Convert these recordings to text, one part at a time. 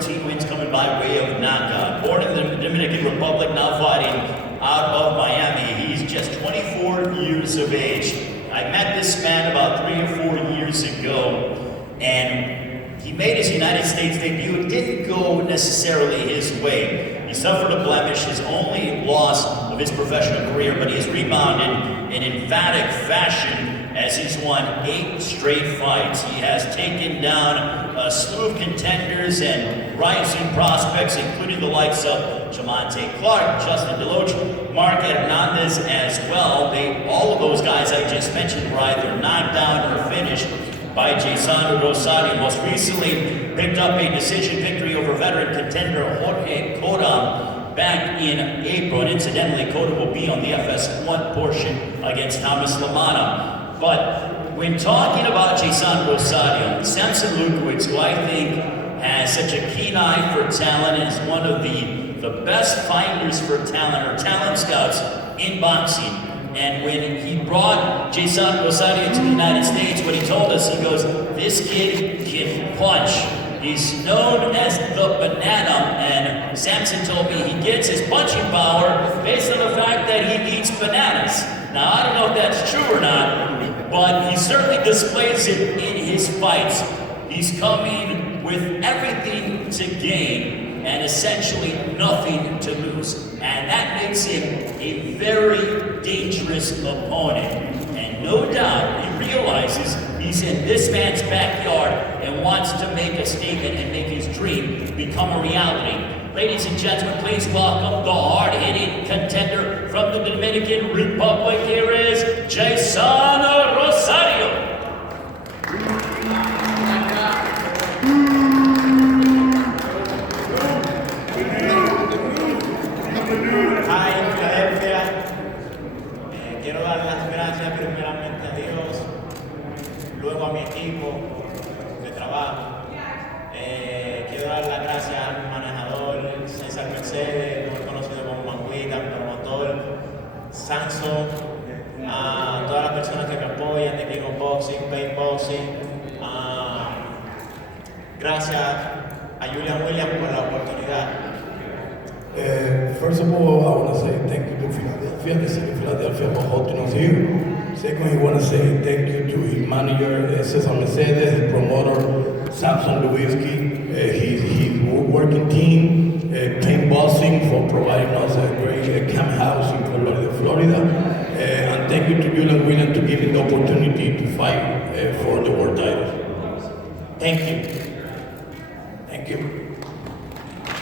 13 wins coming by way of knockout. Born in the Dominican Republic, now fighting out of Miami. He's just 24 years of age. I met this man about 3 or 4 years ago, and he made his United States debut. It didn't go necessarily his way. He suffered a blemish, his only loss of his professional career, but he has rebounded in emphatic fashion as he's won 8 straight fights. He has taken down a slew of contenders and rising prospects, including the likes of Jamonte Clark, Justin Deloach, Mark Hernandez as well. All of those guys I just mentioned were either knocked down or finished by Jeison Rosario. Most recently picked up a decision victory over veteran contender Jorge Cota back in April. And incidentally, Cota will be on the FS1 portion against Thomas Lamana. But when talking about Jeison Rosario, Samson Lukowicz, who I think has such a keen eye for talent and is one of the best finders for talent, or talent scouts in boxing. And when he brought Jeison Rosario to the United States, what he told us, he goes, this kid can punch. He's known as the banana, and Samson told me he gets his punching power based on the fact that he eats bananas. Now, I don't know if that's true or not, but he certainly displays it in his fights. He's coming with everything to gain and essentially nothing to lose. And that makes him a very dangerous opponent. And no doubt he realizes he's in this man's backyard and wants to make a statement and make his dream become a reality. Ladies and gentlemen, please welcome the hard-hitting contender from the Dominican Republic. Here is Jeison Rosario. Hi, Philadelphia. Quiero dar las gracias primeramente a Dios, luego a mi equipo de trabajo. Quiero dar las gracias a mi manejador, César Mercedes, mejor conocido como Manguita, mi promotor, Samson, a todas las personas que me apoyan de King of Boxing, Pain Boxing. Gracias a Julian por la oportunidad. First of all, I want to say thank you to Philadelphia, the city of Philadelphia, for hosting us here. Second, I want to say thank you to his manager, Cesar Mercedes, his promoter, Samson Lewinsky, his working team, Pain Boxing, for providing us a great camp house in Florida. And thank you to Julian to give me the opportunity to fight for the world title. Thank you. Thank you.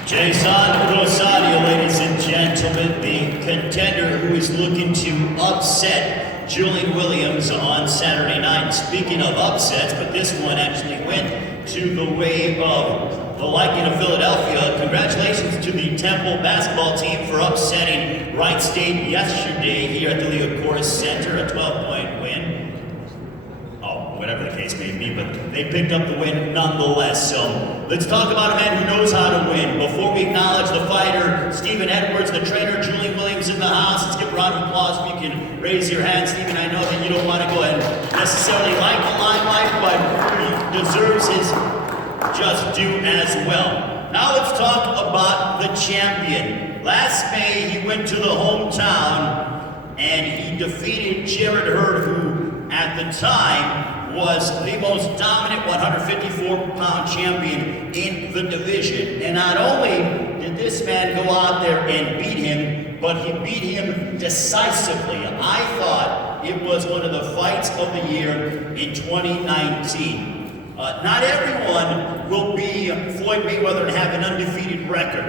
Jeison Rosario, ladies and gentlemen, the contender who is looking to upset Julian Williams on Saturday night. Speaking of upsets, but this one actually went to the way of the liking of Philadelphia. Congratulations to the Temple basketball team for upsetting Wright State yesterday here at the Liacouras Center, a 12-point win. Whatever the case may be, but they picked up the win nonetheless. So let's talk about a man who knows how to win. Before we acknowledge the fighter, Stephen Edwards, the trainer, Julian Williams in the house. Let's give a round of applause. If you can raise your hand, Stephen. I know that you don't want to go ahead and necessarily like the limelight, but he deserves his just due as well. Now let's talk about the champion. Last May, he went to the hometown and he defeated Jared Hurd, who at the time was the most dominant 154-pound champion in the division. And not only did this man go out there and beat him, but he beat him decisively. I thought it was one of the fights of the year in 2019. Not everyone will be Floyd Mayweather and have an undefeated record.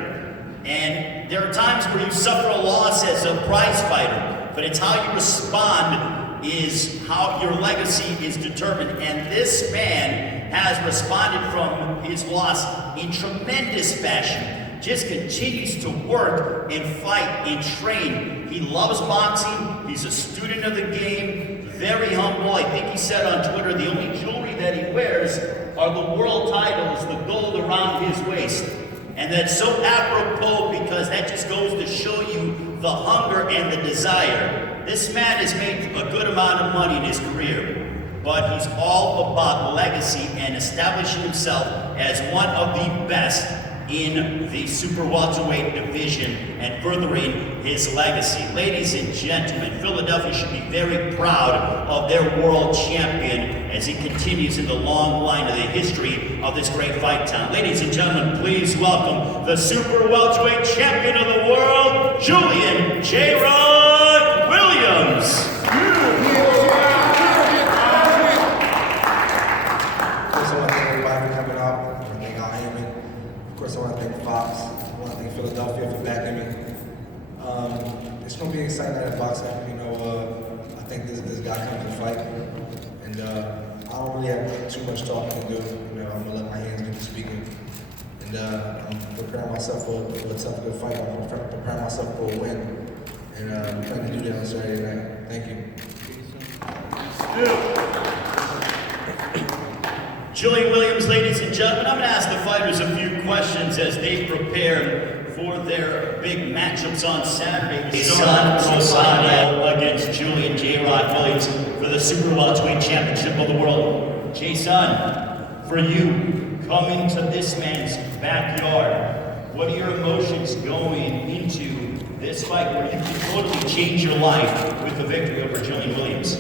And there are times where you suffer a loss as a prize fighter, but it's how you respond is how your legacy is determined. And this man has responded from his loss in tremendous fashion. Just continues to work and fight and train. He loves boxing. He's a student of the game. Very humble. I think he said on Twitter, the only jewelry that he wears are the world titles, the gold around his waist. And that's so apropos because that just goes to show you the hunger and the desire. This man has made a good amount of money in his career, but he's all about legacy and establishing himself as one of the best in the super welterweight division and furthering his legacy. Ladies and gentlemen, Philadelphia should be very proud of their world champion as he continues in the long line of the history of this great fight town. Ladies and gentlemen, please welcome the super welterweight champion of the world, Julian Jrock Williams. Of course, I want to thank FOX. I want to thank Philadelphia for backing me. It's going to be exciting at boxing. I think this guy comes to fight, and I don't really have too much talking to do. I'm going to let my hands do the speaking, and I'm preparing myself for a tough, good fight. I'm preparing myself for a win, and I'm trying to do that on Saturday night. Thank you. Julian Williams, ladies and gentlemen, I'm going to ask the fighters a few questions as they prepare for their big matchups on Saturday. Jeison Rosario against Julian Jrock Williams for the super welterweight championship of the world. Jeison, for you, coming to this man's backyard, what are your emotions going into this fight where you can totally change your life with the victory over Julian Williams?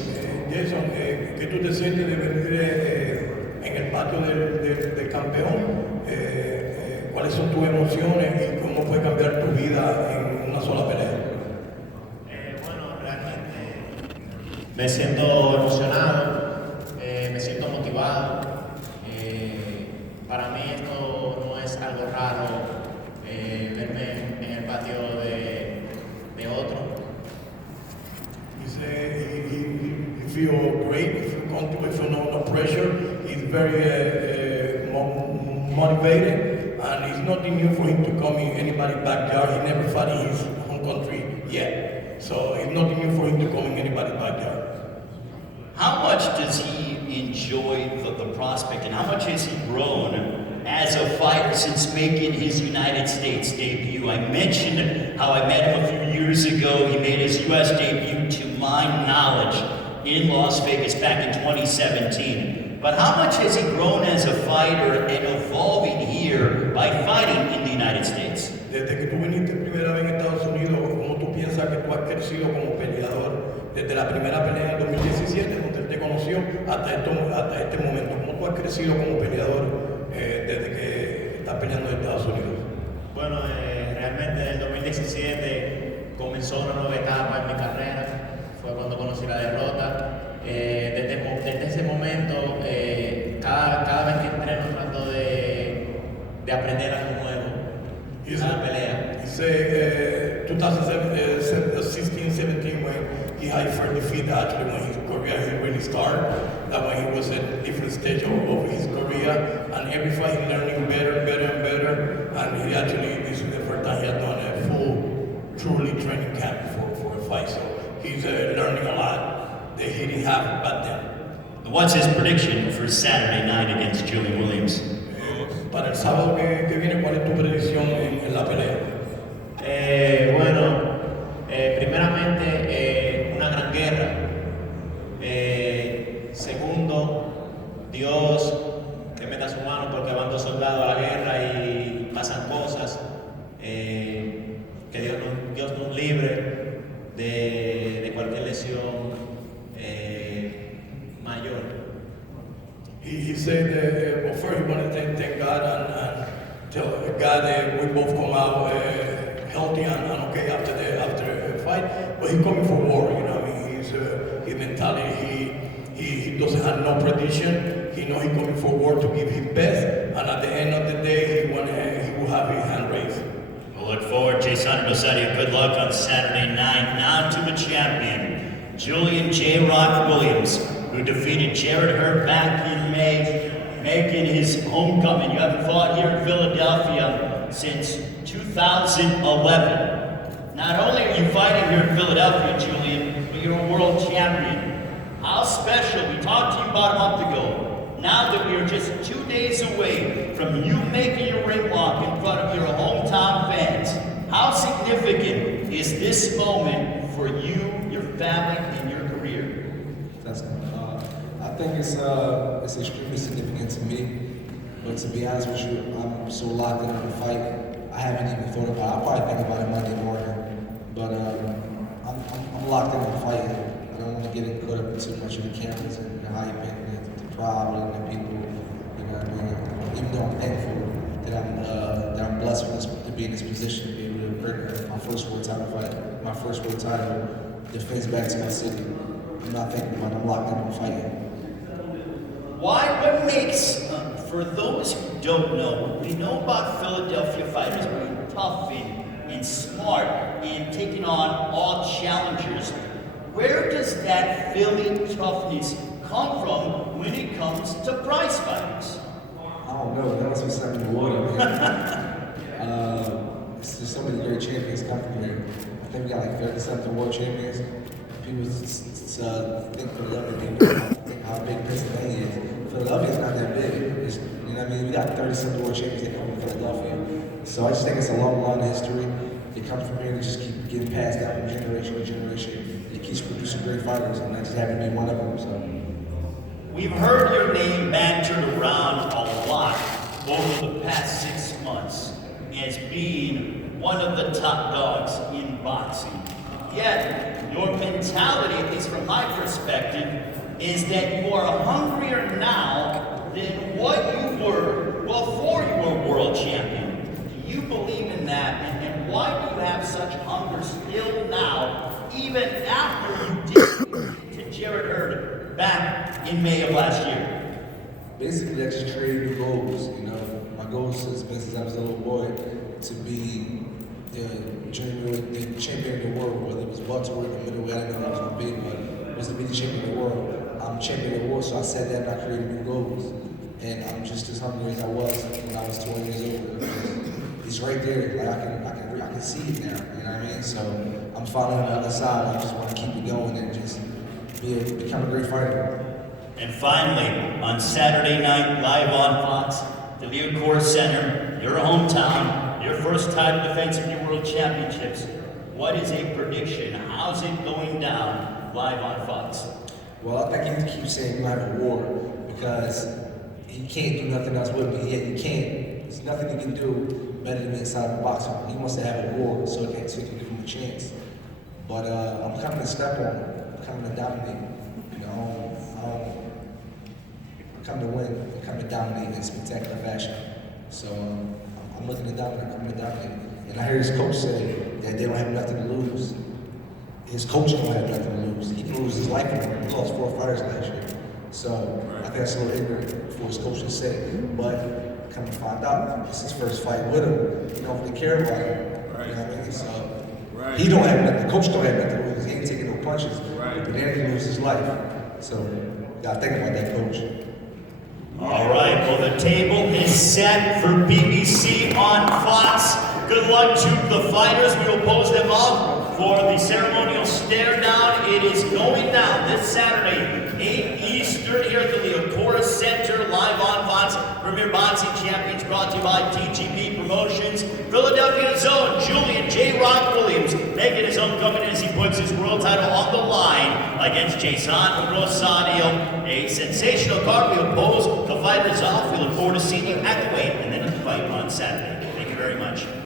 Jason, ¿qué tú te sientes de venir en el patio del campeón? ¿Cuáles son tus emociones y cómo puede cambiar tu vida en una sola pelea? Bueno, realmente me siento emocionado, me siento motivado. Para mí esto no es algo raro, verme en el patio de otro. He feel great, he feel comfortable, he feel no pressure. He's very motivated, and it's nothing new for him to come in anybody's backyard. He never fought in his home country yet, so it's nothing new for him to come in anybody's backyard. How much does he enjoy the prospect, and how much has he grown as a fighter since making his United States debut? I mentioned how I met him a few years ago. He made his U.S. debut, to my knowledge, in Las Vegas back in 2017. But how much has he grown as a fighter and evolving here by fighting in the United States? Desde que tú viniste primera vez en Estados Unidos, ¿cómo tú piensas que tú has crecido como peleador? Desde la primera pelea en 2017, donde él te conoció, hasta este momento. ¿Cómo tú has crecido como peleador desde que estás peleando en Estados Unidos? Bueno, realmente en el 2017 comenzó una nueva etapa en mi carrera. Fue cuando conocí la derrota. Desde ese momento, cada vez que entreno trato de aprender algo nuevo. Cada pelea. He said 2016-17 when he had his first defeat, actually when his career he really started, that when he was at a different stage of his career, and every fight he learning better and better and better, and he actually, this is the first time he had done a full, truly training camp for a fight, so he's learning a lot that he didn't have back then. What's his prediction for Saturday night against Julian Williams? Para el sábado que viene, ¿cuál es tu predicción en la pelea? Bueno, primeramente una gran guerra. Segundo, Dios que meta su mano porque van dos soldados a la guerra y pasan cosas. Que Dios nos libre de cualquier lesión mayor. He said, well, first he wanted to thank God and tell God that we both come out healthy and okay after the fight. But he's coming for war, you know. I mean, his mentality, he doesn't have no prediction. He knows he's coming for war to give his best, and at the end of the day, he will have his hand raised. We'll look forward, Jeison Rosario. Good luck on Saturday night. Now to the champion, Julian Jrock Williams, who defeated Jarrett Hurd back in May, making his homecoming. You haven't fought here in Philadelphia since 2011. Not only are you fighting here in Philadelphia, Julian, but you're a world champion. How special, we talked to you about a month ago, now that we are just 2 days away from you making your ring walk in front of your hometown fans, how significant is this moment for you, your family, and your career? I think it's extremely significant to me. But to be honest with you, I'm so locked in on the fight, I haven't even thought about it. I'll probably think about it Monday morning. But I'm locked in on the fight. I don't want to get caught up in too much of the cameras and the hype and the crowd and the people. You know what I mean? Even though I'm thankful that I'm blessed to be in this position, to be able to bring my first world title fight, my first world title defense back to my city. I'm not thinking about it. I'm locked in on fighting. What makes, for those who don't know, we know about Philadelphia fighters being tough and smart and taking on all challengers. Where does that Philly toughness come from when it comes to prize fighters? I don't know. That must be something in the water, man. There's so many great champions come from here. I think we got like 30-something world champions. People think Philadelphia, think how big Pennsylvania is. Philadelphia's not that big. You know what I mean? We got 30-something world champions that come from Philadelphia. So I just think it's a long line of history. They come from here and just keep getting passed down from generation to generation. It keeps producing great fighters, and I just happen to be one of them. So. We've heard your name bantered around a lot over the past 6 months as being one of the top dogs in boxing. Yet, your mentality, at least from my perspective, is that you are hungrier now than what you were before you were world champion. Do you believe in that? And why do you have such hunger still now, even after you did to Jarrett Hurd back in May of last year? Basically, I just created new goals. You know, my goals has been since I was a little boy to be the champion of the world, whether it was welterweight or middleweight. I didn't know I was going to be, but it was to be the champion of the world. I'm champion of the world, so I said that and I created new goals. And I'm just as hungry as I was when I was 20 years old. It's right there. Like I can see it now. You know what I mean? So I'm following the other side. I just want to keep it going and just become a great fighter. And finally, on Saturday night, live on Fox, the Liacouras Center, your hometown, your first title defense of your world championships. What is a prediction? How's it going down live on Fox? Well, I think he keeps saying you have a war because he can't do nothing else with me. Yet he can't. There's nothing he can do better than me inside the box. He wants to have a war so he can give him a chance. But I'm coming to step on him. I'm coming to dominate. You know, I'm coming to win. I'm coming to dominate in spectacular fashion. So I'm looking to dominate. I'm coming to dominate. And I hear his coach say that they don't have nothing to lose. His coach don't have nothing to lose. He can lose his life. He lost 4 fighters last year. So I think that's a little ignorant for his coach to say. But come to find out, it's his first fight with him. He don't really care about him. Right. You know what I mean? So he don't have nothing. The coach don't have nothing to lose. He ain't taking no punches. Right. But then he can lose his life. So you gotta think about that, coach. All right, well, the table is set for BBC on Fox. Good luck to the fighters. We will pose them up for the ceremonial stare down. It is going down this Saturday, 8 Eastern, here at the Liacouras Center, live on Fox. Premier Boxing Champions brought to you by TGP Promotions. Philadelphia's own Julian Jrock Williams making his homecoming as he puts his world title on the line against Jeison Rosario. A sensational card. We'll pose the fighters off. We look forward to seeing you at the weight and then at the fight on Saturday.